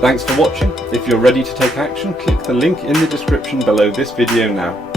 Thanks for watching. If you're ready to take action, click the link in the description below this video now.